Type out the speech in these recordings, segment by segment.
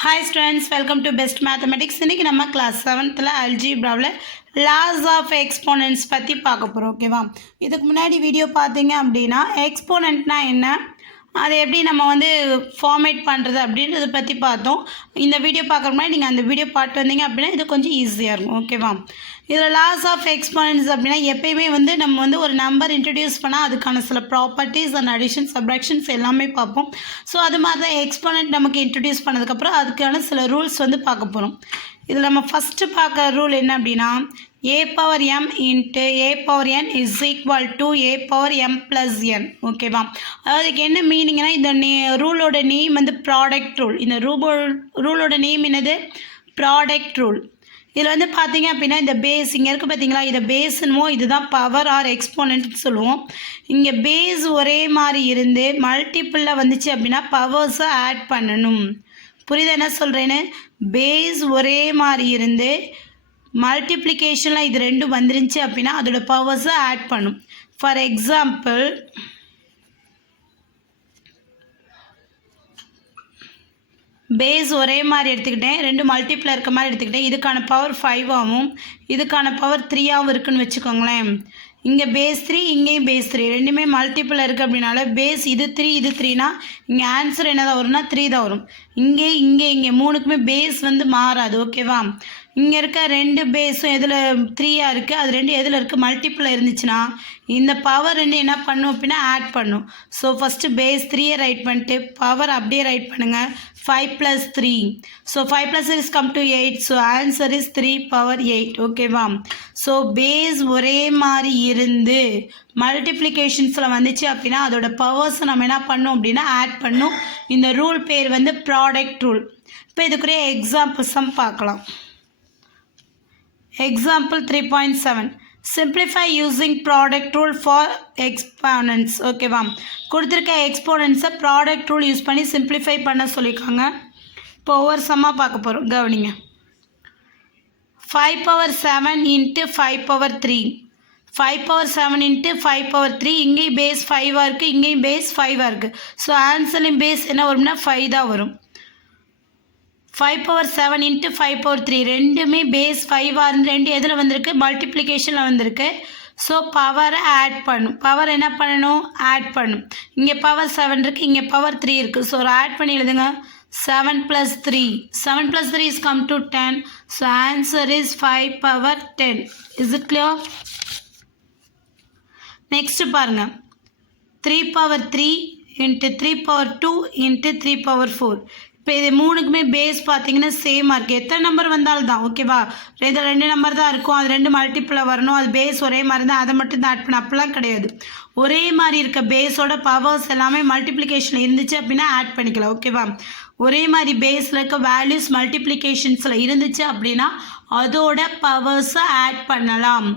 Hi students, welcome to Best Mathematics. இன்னைக்கு நம்ம class 7th algebra laws of exponents பத்தி பார்க்க போறோம். ஓகேவா? இதுக்கு முன்னாடி வீடியோ பார்த்தீங்க அப்படினா exponentனா என்ன, அதை எப்படி நம்ம வந்து ஃபார்மேட் பண்ணுறது அப்படின்றத பற்றி பார்த்தோம். இந்த வீடியோ பார்க்குற மாதிரி நீங்கள் அந்த வீடியோ பார்த்து வந்தீங்க அப்படின்னா இது கொஞ்சம் ஈஸியாக இருக்கும். ஓகேவா? இதில் லாஸ் ஆஃப் எக்ஸ்போனன்ட்ஸ் அப்படின்னா எப்பயுமே வந்து நம்ம வந்து ஒரு நம்பர் இன்ட்ரடியூஸ் பண்ணால் அதுக்கான சில ப்ராப்பர்ட்டிஸ் அண்ட் அடிஷன் சப்ராக்ஷன்ஸ் எல்லாமே பார்ப்போம். ஸோ அது மாதிரி தான் எக்ஸ்போனன்ட் நமக்கு இன்ட்ரடியூஸ் பண்ணதுக்கப்புறம் அதுக்கான சில ரூல்ஸ் வந்து பார்க்க போகிறோம். இதில் நம்ம ஃபஸ்ட்டு பார்க்குற ரூல் என்ன அப்படின்னா a power m into a power n is equal to a power m plus n. ஓகேவா? அதுக்கு என்ன மீனிங்னா இந்த ரூலோட நேம் வந்து ப்ராடக்ட் ரூல். இந்த ரூலோட நேம் என்னது? Product rule. இதில் வந்து பார்த்தீங்க அப்படின்னா இந்த பேஸ் இங்கே இருக்குது பார்த்தீங்களா, இதை பேஸ்னுவோம், இதுதான் பவர் ஆர் எக்ஸ்போனன்ட்னு சொல்லுவோம். இங்கே பேஸ் ஒரே மாதிரி இருந்து மல்டிப்புளில் வந்துச்சு அப்படின்னா பவர்ஸை ஆட் பண்ணணும். புரியுது என்ன சொல்கிறேன்னு? பேஸ் ஒரே மாதிரி இருந்து மல்டிப்ளிகேஷனில் இது ரெண்டும் வந்துருந்துச்சு அப்படின்னா அதோட பவர்ஸை ஆட் பண்ணும். ஃபார் எக்ஸாம்பிள் பேஸ் ஒரே மாதிரி எடுத்துக்கிட்டேன், ரெண்டு மல்டிப்ளை இருக்க மாதிரி எடுத்துக்கிட்டேன். இதுக்கான பவர் 5ஆகவும் இதுக்கான பவர் 3ஆகவும் இருக்குன்னு வச்சுக்கோங்களேன். இங்கே பேஸ் 3, இங்கேயும் பேஸ் 3, ரெண்டுமே மல்டிப்பிள் இருக்குது அப்படின்னால பேஸ் இது 3 இது 3னா இங்கே ஆன்சர் என்ன தான் வரும்னா 3 தான் வரும். இங்கே மூணுக்குமே பேஸ் வந்து மாறாது. ஓகேவா? இங்கே இருக்க ரெண்டு பேஸும் எதில் 3ஆக இருக்குது, அது ரெண்டு எதில் இருக்குது? மல்டிப்பிள் இருந்துச்சுன்னா இந்த பவர் ரெண்டு என்ன பண்ணும் அப்படின்னா ஆட் பண்ணும். ஸோ ஃபஸ்ட்டு பேஸ் 3யை ரைட் பண்ணிட்டு பவர் அப்படியே ரைட் பண்ணுங்கள். 5 + 3. So 5 + 3 come to 8. So answer is 3 power 8. ஓகேவா? ஸோ பேஸ் ஒரே மாதிரி இருந்து மல்டிப்ளிகேஷன்ஸில் வந்துச்சு அப்படின்னா அதோட பவர்ஸை நம்ம என்ன பண்ணோம் அப்படின்னா ஆட் பண்ணும். இந்த ரூல் பேர் வந்து ப்ராடக்ட் ரூல். இப்போ இதுக்குரிய எக்ஸாம்பிள்ஸும் பார்க்கலாம். Example 3.7. Simplify using product rule for exponents. ஓகேவா? கொடுத்துருக்க எக்ஸ்போனன்ட்ஸை ப்ராடக்ட் ரூல் யூஸ் பண்ணி சிம்பிளிஃபை பண்ண சொல்லியிருக்காங்க. இப்போ ஒவ்வொரு சம்மாக பார்க்க போகிறோம், கவனிங்க. 5 power 7 into 5 power 3. 5 power 7 into 5 power 3. இங்கேயும் பேஸ் 5ஆக இருக்குது, இங்கேயும் பேஸ் 5ஆக இருக்குது. ஸோ ஆன்சர்லையும் பேஸ் என்ன வரும்னா 5 தான் வரும். 5 power 7 into 5 power 3 ரெண்டுமே பேஸ் 5ஆக இருந்து ரெண்டு எதில் வந்திருக்கு? மல்டிப்ளிகேஷனில் வந்திருக்கு. ஸோ பவரை ஆட் பண்ணும். பவர் என்ன பண்ணணும்? ஆட் பண்ணும். இங்கே பவர் 7 இருக்குது, இங்கே பவர் 3 இருக்குது. ஸோ ஆட் பண்ணி எழுதுங்க. 7 + 3. 7 + 3 is come to 10. So answer is 5 power 10. Is it clear? Next பாருங்கள். 3 power 3 into 3 power 2 into 3 power 4. இப்போ இது மூணுக்குமே பேஸ் பார்த்தீங்கன்னா சேமாக இருக்குது. எத்தனை நம்பர் வந்தாலும் தான். ஓகேவா? இதில் ரெண்டு நம்பர் தான் இருக்கும், அது ரெண்டு மல்டிப்பிளில் வரணும், அது பேஸ் ஒரே மாதிரி தான், அதை மட்டும் தான் ஆட் பண்ண அப்படிலாம் கிடையாது. ஒரே மாதிரி இருக்க பேஸோட பவர்ஸ் எல்லாமே மல்டிப்ளிகேஷன் இருந்துச்சு அப்படின்னா ஆட் பண்ணிக்கலாம். ஓகேவா? ஒரே மாதிரி பேஸில் இருக்க வேல்யூஸ் மல்டிப்ளிகேஷன்ஸில் இருந்துச்சு அப்படின்னா அதோட பவர்ஸை ஆட் பண்ணலாம்.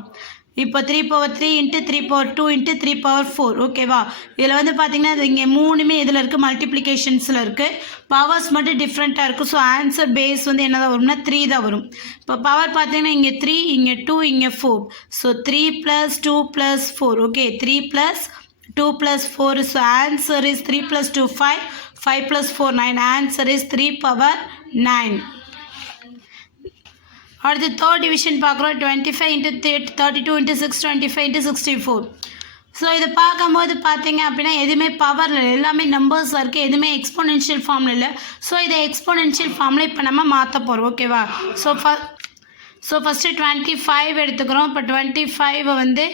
இப்போ 3 power 3 into 3 power 2 into 3 power 4. ஓகேவா? இதில் வந்து பார்த்தீங்கன்னா இது இங்கே மூணுமே இதில் இருக்குது, மல்டிப்ளிகேஷன்ஸில் இருக்குது. பவர்ஸ் மட்டும் டிஃப்ரெண்ட்டாக இருக்குது. ஸோ ஆன்சர் பேஸ் வந்து என்ன தான் வரும்னா 3 தான் வரும். இப்போ பவர் பார்த்தீங்கன்னா இங்கே 3, இங்கே 2, இங்கே 4. So 3 + 2 + 4. Okay, 3 + 2 + 4. So answer is 3 + 2 5, 5 + 4 9. Answer is 3 power 9. அடுத்து தேர்ட் டிவிஷன் பார்க்குறோம். 25 into 32 into 6, 25 into 64. ஸோ இதை பார்க்கும்போது பார்த்தீங்க அப்படின்னா எதுவுமே பவரில் இல்லை, எல்லாமே நம்பர்ஸாக இருக்குது, எதுவுமே எக்ஸ்போனென்ஷியல் ஃபார்மில் இல்லை. ஸோ இதை எக்ஸ்போனென்ஷியல் ஃபார்மில் இப்போ நம்ம மாற்ற போகிறோம். ஓகேவா? ஸோ ஃபஸ்ட்டு 25 எடுத்துக்கிறோம். இப்போ 25 வந்து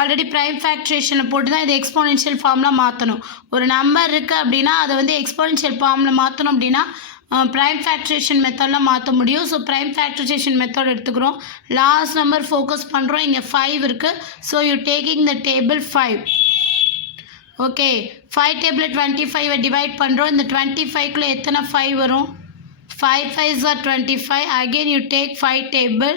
ஆல்ரெடி ப்ரைம் ஃபேக்ட்ரேஷனில் போட்டு தான் இது எக்ஸ்போனென்ஷியல் ஃபார்மில் மாற்றணும். ஒரு நம்பர் இருக்குது அப்படின்னா அதை வந்து எக்ஸ்போனென்ஷியல் ஃபார்மில் மாற்றணும் அப்படின்னா ப்ரைம் ஃபேக்ட்ரேஷன் மெத்தடில் மாற்ற முடியும். ஸோ ப்ரைம் ஃபேக்ட்ரேஷன் மெத்தட் எடுத்துக்கிறோம். லாஸ்ட் நம்பர் ஃபோக்கஸ் பண்ணுறோம். இங்கே 5 இருக்குது. So you taking the table 5. Okay, 5 table 25 divide பண்ணுறோம். இந்த 25க்குள்ளே எத்தனை 5 வரும்? 5 5s are 25. Again you take 5 table.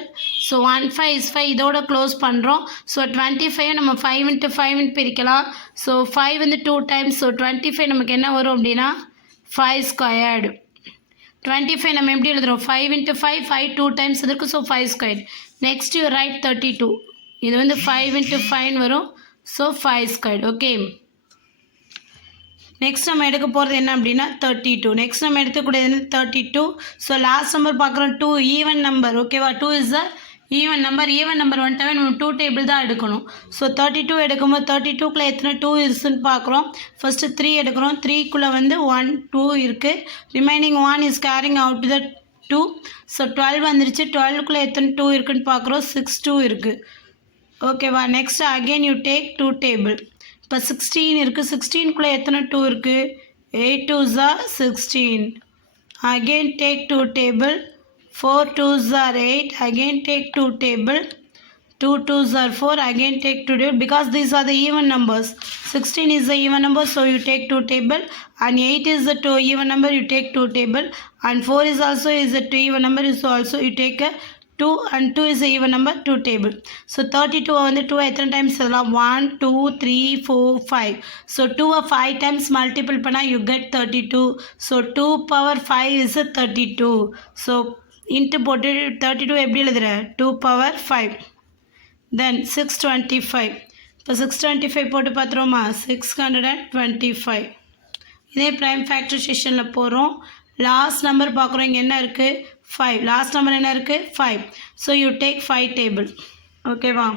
So 1 5 is 5. இதோட க்ளோஸ் பண்ணுறோம். ஸோ 25 நம்ம 5 into 5 பிரிக்கலாம். ஸோ 5 வந்து 2 டைம்ஸ். ஸோ 25 நமக்கு என்ன வரும் அப்படின்னா 5 squared. 25 நம்ம எப்படி எழுதுறோம்? 5 into 5, 5 2 டைம்ஸ் இருக்குது. So 5 squared. Next you right 32. இது வந்து 5 into 5 வரும். So 5 squared. ஓகே, நெக்ஸ்ட் நம்ம எடுக்க போகிறது என்ன அப்படின்னா 32. நெக்ஸ்ட் நம்ம எடுக்கக்கூடியது 32. ஸோ லாஸ்ட் நம்பர் பார்க்குறோம் 2 ஈவன் நம்பர். ஓகேவா, 2 இஸ் அ ஈவன் நம்பர் வந்துட்டாவே நம்ம 2 டேபிள் தான் எடுக்கணும். ஸோ 32 எடுக்கும்போது 32க்குள்ளே எத்தனை 2 இருக்குன்னு பார்க்குறோம். ஃபஸ்ட்டு 3 எடுக்கிறோம். 3க்குள்ளே வந்து 1 2 இருக்குது. Remaining 1 is carrying out to the 2. So 12 வந்துருச்சு. 12க்குள்ளே எத்தனை 2 இருக்குன்னு பார்க்குறோம். 6 2 இருக்குது. ஓகேவா, next again you take 2 table. இப்போ 16 இருக்குது. 16க்குள்ளே எத்தனை 2 இருக்குது? 8 2s are 16. Again take 2 table. 4 2s are 8. Again take 2 table. 2 2s are 4. Again take 2 table. Because these are the even numbers. 16 is the even number, so you take 2 table. And 8 is the 2 even number, you take 2 table. And 4 is also is a 2 even number, so also you take a 2 and 2 is a even number, 2 table. So 32 வந்து 2 எத்தனை times சொல்லலாம்? 1 2 3 4 5. So 2 5 times multiple பண்ணா you get 32. So 2 power 5 is a 32. So into போட்டு 32 எப்படி எழுதுற? 2 power 5. Then 625. இப்போ 625 போட்டு பார்த்துருவோமா? 625. இதே ப்ரைம் ஃபேக்டரைசேஷனில் போகிறோம். லாஸ்ட் நம்பர் பார்க்குறோம். இங்கே என்ன இருக்குது? 5. லாஸ்ட் நம்பர் என்ன இருக்குது? 5. So you take 5 table. ஓகேவா,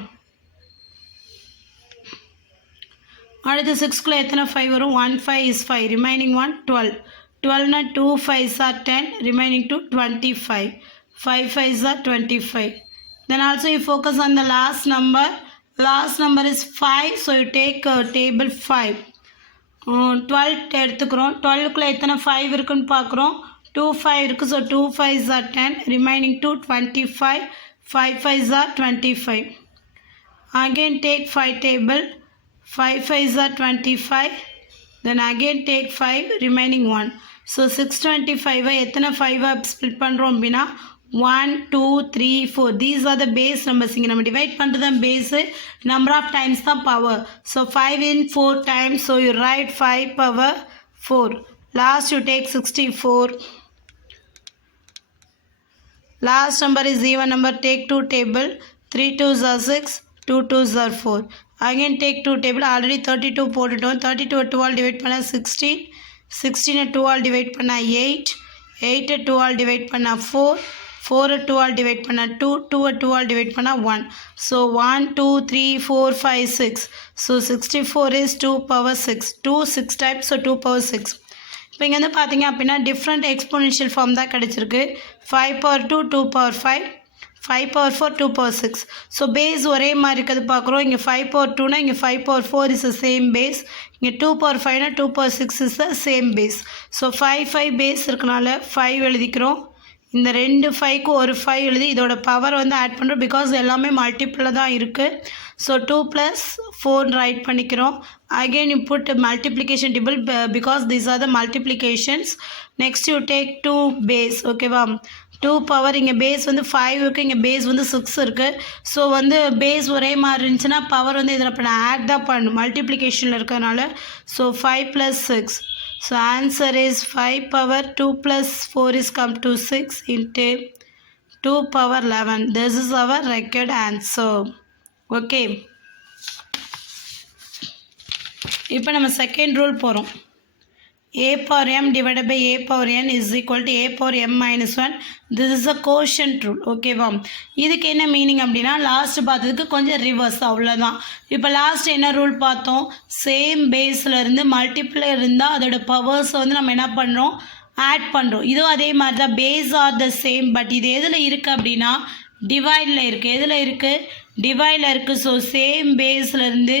அடுத்து 6க்குள்ளே எத்தனை 5 வரும்? 1 5 is 5. Remaining 1 12. 12னா 2 5s are 10. Remaining 2 25. 5 5s are 25. Then also you focus on the last number. Last number is 5. So you take table 5. 12 எடுத்துக்கிறோம். 12க்குள்ளே எத்தனை 5 இருக்குன்னு பார்க்குறோம். 2 5 இருக்குது. So 2 5s are 10. Remaining 2 25. 5 5s are 25. Again take 5 table. 5 5s are 25. Then again take 5. Remaining 1. So 625 எத்தனை 5 split பண்ணுறோம் அப்படின்னா 1 2 3 4. These are the base numbers. இங்கே நம்ம டிவைட் பண்ணுறது தான் பேஸு. நம்பர் ஆஃப் டைம்ஸ் தான் power. So 5 in 4 times. So you write 5 power 4. Last you take 64. Last number is even number. Take 2 table. 3 2s are 6. 2 2s are 4. Again take 2 table. Already 32 போட்டுட்டோம். 32 2 all divide பண்ணால் 16. 16 2 all divide பண்ணால் 8. 8 2 all divide பண்ணால் 4. 4 2 all divide பண்ணால் 2. 2 2 all divide பண்ணால் 1. So 1 2 3 4 5 6. So 64 is 2 power 6. 2 6 times, so 2 power 6. இப்போ இங்கே வந்து பார்த்தீங்க அப்படின்னா டிஃப்ரெண்ட் எக்ஸ்போனென்ஷியல் ஃபார்ம் தான் கிடச்சிருக்கு. 5 power 2 2 power 5. 5 power 4 2 power 6. So base ஒரே மாதிரி இருக்கிறது பார்க்குறோம். இங்கே 5 power 2னா இங்கே 5 power 4 is the same base. இங்கே 2 power 5னா 2 power 6 is the same base. So 5 5 base இருக்கனால 5 எழுதிக்கிறோம். இந்த ரெண்டு 5க்கு ஒரு 5 எழுதி இதோட பவர் வந்து ஆட் பண்ணுறோம். பிகாஸ் எல்லாமே மல்டிப்பிளில் தான் இருக்குது. ஸோ 2 + 4 ரைட் பண்ணிக்கிறோம். Again you put multiplication table because these are the multiplications. Next you take 2 base. ஓகேவா, 2 பவர் இங்கே பேஸ் வந்து 5 இருக்குது. இங்கே பேஸ் வந்து 6 இருக்குது. ஸோ வந்து பேஸ் ஒரே மாதிரி இருந்துச்சுன்னா பவர் வந்து இதில் இப்போ நான் ஆட் தான் பண்ணணும் மல்டிப்ளிகேஷனில் இருக்கிறதுனால. So 5 + 6. So answer is 5 power 2 + 4 is come to 6 into 2 power 11. This is our required answer. Okay. இப்போ நம்ம செகண்ட் ரூல் போகிறோம். a power m divided by a power n is equal to a power m minus 1. This is a quotient rule. ஓகேவா, இதுக்கு என்ன meaning அப்படின்னா last பார்த்ததுக்கு கொஞ்சம் reverse, அவ்வளோதான். இப்போ லாஸ்ட் என்ன ரூல் பார்த்தோம்? சேம் பேஸில் இருந்து மல்டிப்பிள் இருந்தால் அதோட பவர்ஸை வந்து நம்ம என்ன பண்ணுறோம்? ஆட் பண்ணுறோம். இதுவும் அதே மாதிரி தான். Base are the same. But இது எதில் இருக்குது அப்படின்னா டிவைடில் இருக்குது. எதில் இருக்குது? டிவைடில் இருக்குது. ஸோ சேம் பேஸ்லேருந்து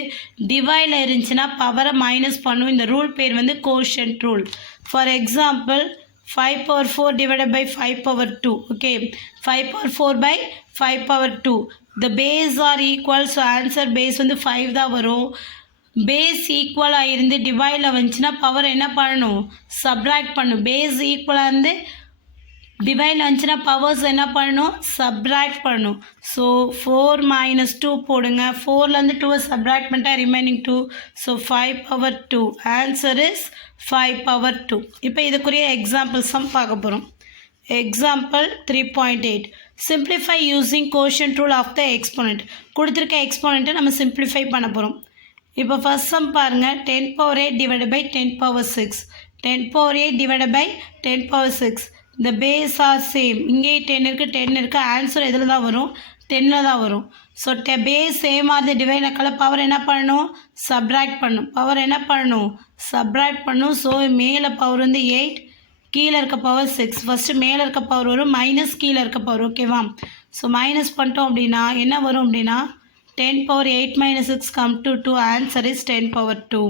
டிவைடில் இருந்துச்சுன்னா பவரை மைனஸ் பண்ணும். இந்த ரூல் பேர் வந்து quotient rule. For example 5 power 4 divided by 5 power 2. Okay, 5 power 4 by 5 power 2. The base are equal. So answer base வந்து 5 தான் வரும். பேஸ் ஈக்குவலாக இருந்து டிவைடில் வந்துச்சுன்னா பவர் என்ன பண்ணணும்? சப்ராக்ட் பண்ணணும். பேஸ் ஈக்குவலாக இருந்து டிவைடில் வந்துச்சுன்னா பவர்ஸ் என்ன பண்ணணும்? சப்ராக்ட் பண்ணணும். ஸோ 4 - 2 போடுங்க. 4லேருந்து 2 சப்ராக்ட் பண்ணிட்டா remaining 2. So 5 power 2. Answer is 5 power 2. இப்போ இதுக்குரிய எக்ஸாம்பிள்ஸும் பார்க்க போகிறோம். Example 3.8. Simplify using quotient rule of the exponent. கொடுத்துருக்க எக்ஸ்போனண்ட்டை நம்ம சிம்பிளிஃபை பண்ண போகிறோம். இப்போ ஃபர்ஸ்ட் சம் பாருங்கள் 10 power 8 divided by 10 power 6. 10 power 8 divided by 10 power 6. The base are same. இங்கே 10 இருக்குது 10 இருக்குது. ஆன்சர் எதில் தான் வரும்? 10ல் தான் வரும். ஸோ பேஸ் சேம் ஆகுது டிவைட் பவர் என்ன பண்ணணும்? சப்ராக்ட் பண்ணணும். பவர் என்ன பண்ணணும்? சப்ராக்ட் பண்ணணும். ஸோ மேலே பவர் வந்து 8, கீழே இருக்க பவர் 6. ஃபஸ்ட்டு மேலே இருக்க பவர் வரும், மைனஸ் கீழே இருக்க பவர். ஓகேவா? ஸோ மைனஸ் பண்ணிட்டோம் அப்படின்னா என்ன வரும் அப்படின்னா 10 power 8 minus 6 come to 2. Answer is 10 power 2.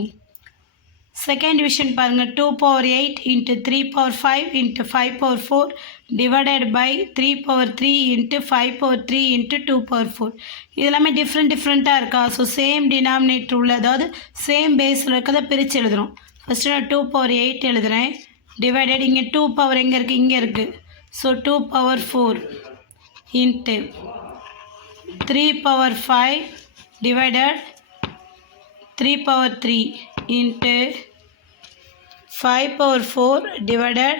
Second division பாருங்க 2 power 8 into 3 power 5 into 5 power 4 divided by 3 power 3 into 5 power 3 into 2 power 4. இதெல்லாமே டிஃப்ரெண்ட்டாக இருக்கா? ஸோ சேம் டினாமினேட்டர் உள்ள, அதாவது சேம் பேஸில் இருக்கிறத பிரித்து எழுதுகிறோம். ஃபஸ்ட்டு நான் 2 power 8 எழுதுகிறேன். டிவைடட் இங்கே 2 பவர் எங்கே இருக்குது? இங்கே இருக்குது. So 2 power 4 into 3 power 5 divided 3 power 3 into 5 power 4 divided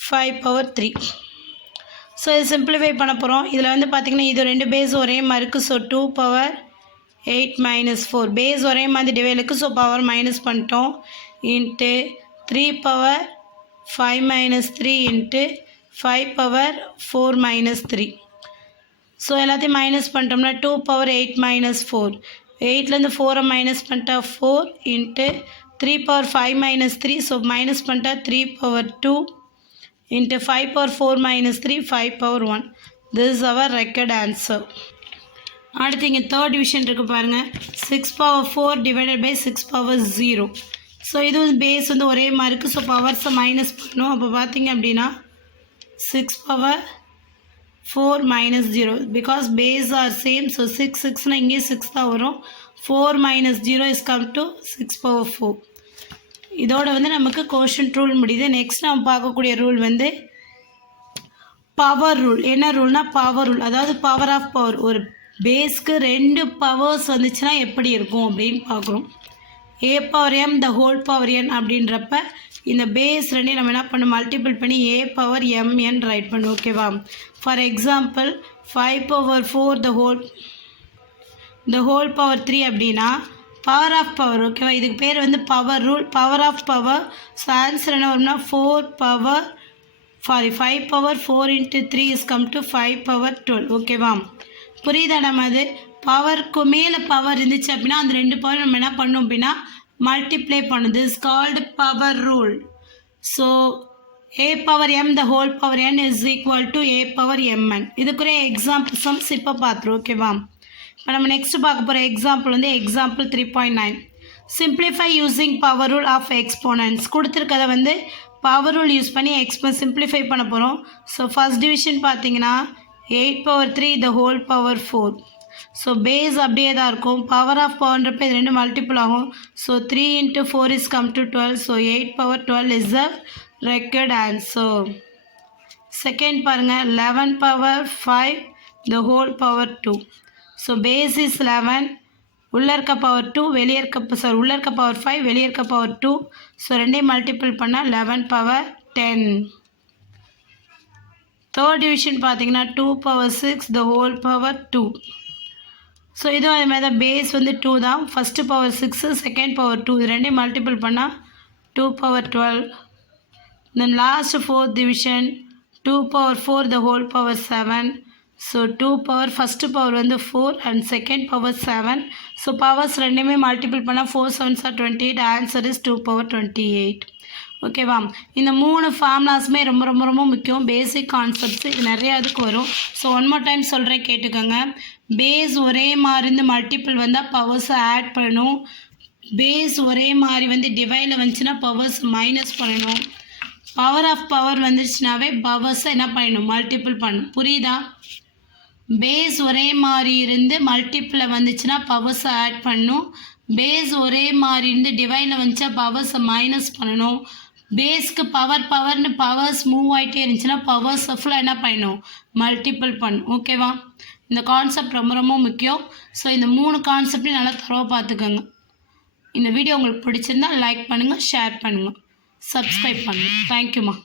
5 power 3. So இது சிம்பிளிஃபை பண்ண போகிறோம். இதில் வந்து பார்த்திங்கன்னா இது ரெண்டு பேஸ் ஒரே மாதிரி இருக்குது. ஸோ 2 power 8 minus 4 பேஸ் ஒரே மாதிரி டிவைட் இருக்குது. ஸோ பவர் மைனஸ் பண்ணிட்டோம். Into 3 power 5 minus 3 into 5 power 4 minus 3. So எல்லாத்தையும் மைனஸ் பண்ணிட்டோம்னா 2 power 8 minus 4. 8லேருந்து 4 மைனஸ் பண்ணிட்டா 4 into 3 power 5 minus 3. So minus பண்ணிட்டா 3 power 2 into 5 power 4 minus 3 5 power 1. This is our record answer. அடுத்து இங்கே தேர்ட் டிவிஷன் இருக்குது பாருங்கள். 6 power 4 divided by 6 power 0. So இது வந்து பேஸ் வந்து ஒரே மாதிரி இருக்குது. ஸோ பவர்ஸை மைனஸ் பண்ணணும். அப்போ பார்த்தீங்க அப்படின்னா 6 power 4 minus 0 because base are same. So 6 6 இங்கே 6 தான் வரும். 4 minus 0 is come to 6 power 4. இதோட வந்து நமக்கு கோஷன்ட் ரூல் முடியுது. நெக்ஸ்ட் நம்ம பார்க்கக்கூடிய ரூல் வந்து பவர் ரூல். என்ன ரூல்னா பவர் ரூல், அதாவது பவர் ஆஃப் பவர். ஒரு பேஸ்க்கு 2 பவர்ஸ் வந்துச்சுன்னா எப்படி இருக்கும் அப்படின்னு பார்க்குறோம். a power m the whole power n அப்படின்றப்ப இந்த பேஸ் ரெண்டையும் நம்ம என்ன பண்ணணும்? மல்டிபிள் பண்ணி a power mn ரைட் பண்ணணும். ஓகேவா? For example 5 power 4 the whole power 3 அப்படின்னா பவர் ஆஃப் பவர். ஓகேவா? இதுக்கு பேர் வந்து power rule, power of power. So answer என்ன வரும்னா 5 power 4 into 3 is come to 5 power 12. ஓகேவா? புரியுதா? நம்ம அது பவருக்கு மேலே பவர் இருந்துச்சு அப்படின்னா அந்த 2 பவர் நம்ம என்ன பண்ணணும் அப்படின்னா மல்டிப்ளை பண்ணும். This is called power rule. So a power m the whole power n is equal to a power mn. இதுக்குரிய எக்ஸாம்பிள் சம்ஸ் இப்போ பார்த்துருவோம். ஓகேவா? இப்போ நம்ம நெக்ஸ்ட் பார்க்க போகிற எக்ஸாம்பிள் வந்து example 3.9. Simplify using power rule of exponents. கொடுத்துருக்கதை வந்து பவர் ரூல் யூஸ் பண்ணி சிம்பிளிஃபை பண்ண போகிறோம். ஸோ ஃபர்ஸ்ட் டிவிஷன் பார்த்தீங்கன்னா 8 power 3 the whole power 4. So base அப்படியே தான் இருக்கும். பவர் ஆஃப் பவர்ன்றப்ப இது ரெண்டு மல்டிபிள் ஆகும். So 3 into 4 is come to 12. So 8 power 12 is the record answer. Second பாருங்கள் 11 power 5 the whole power 2. So base is 11, உள்ளே இருக்க பவர் 2, வெளியே இருக்க உள்ளே இருக்க பவர் 5, வெளியே இருக்க பவர் 2. ஸோ ரெண்டையும் மல்டிபிள் பண்ணால் 11 power 10. தேர்ட் டிவிஷன் பார்த்தீங்கன்னா 2 power 6 the whole power 2. So இதுவும் அது மாதிரி தான், பேஸ் வந்து 2 தான். ஃபஸ்ட்டு பவர் 6, செகண்ட் பவர் 2, இது ரெண்டையும் மல்டிபிள் பண்ணால் 2 power 12. Then last fourth division 2 power 4 the whole power 7. So 2 power first power வந்து 4 and second power 7. So powers ரெண்டுமே மல்டிபிள் பண்ணால் 4 7s are 28. Answer is 2 power 28. ஓகேவா? இந்த 3 ஃபார்முலாஸுமே ரொம்ப ரொம்ப ரொம்ப முக்கியம், பேசிக் கான்செப்ட்ஸ். இது நிறையா இதுக்கு வரும். ஸோ ஒன் மோர் டைம் சொல்கிறேன், கேட்டுக்கோங்க. பேஸ் ஒரே மாதிரி இருந்து மல்டிபிள் வந்தால் பவர்ஸை ஆட் பண்ணணும். பேஸ் ஒரே மாதிரி வந்து டிவைடில் வந்துச்சுன்னா பவர்ஸ் மைனஸ் பண்ணணும். பவர் ஆஃப் பவர் வந்துச்சுனாவே பவர்ஸை என்ன பண்ணணும்? மல்டிபிள் பண்ணணும். புரியுதா? பேஸ் ஒரே மாதிரி இருந்து மல்டிப்பிளில் வந்துச்சுன்னா பவர்ஸை ஆட் பண்ணணும். பேஸ் ஒரே மாதிரி இருந்து டிவைடில் வந்துச்சா பவர்ஸை மைனஸ் பண்ணணும். பேஸ்க்கு பவர்னு பவர்ஸ் மூவ் ஆகிட்டே இருந்துச்சுன்னா பவர்ஸை ஃபுல்லாக என்ன பண்ணணும்? மல்டிபிள் பண்ணணும். ஓகேவா? இந்த கான்செப்ட் ரொம்ப ரொம்ப முக்கியம். ஸோ இந்த 3 கான்செப்டையும் நல்லா தரவாக பார்த்துக்கோங்க. இந்த வீடியோ உங்களுக்கு பிடிச்சிருந்தா லைக் பண்ணுங்கள், ஷேர் பண்ணுங்கள், சப்ஸ்கிரைப் பண்ணுங்கள். தேங்க்யூம்மா.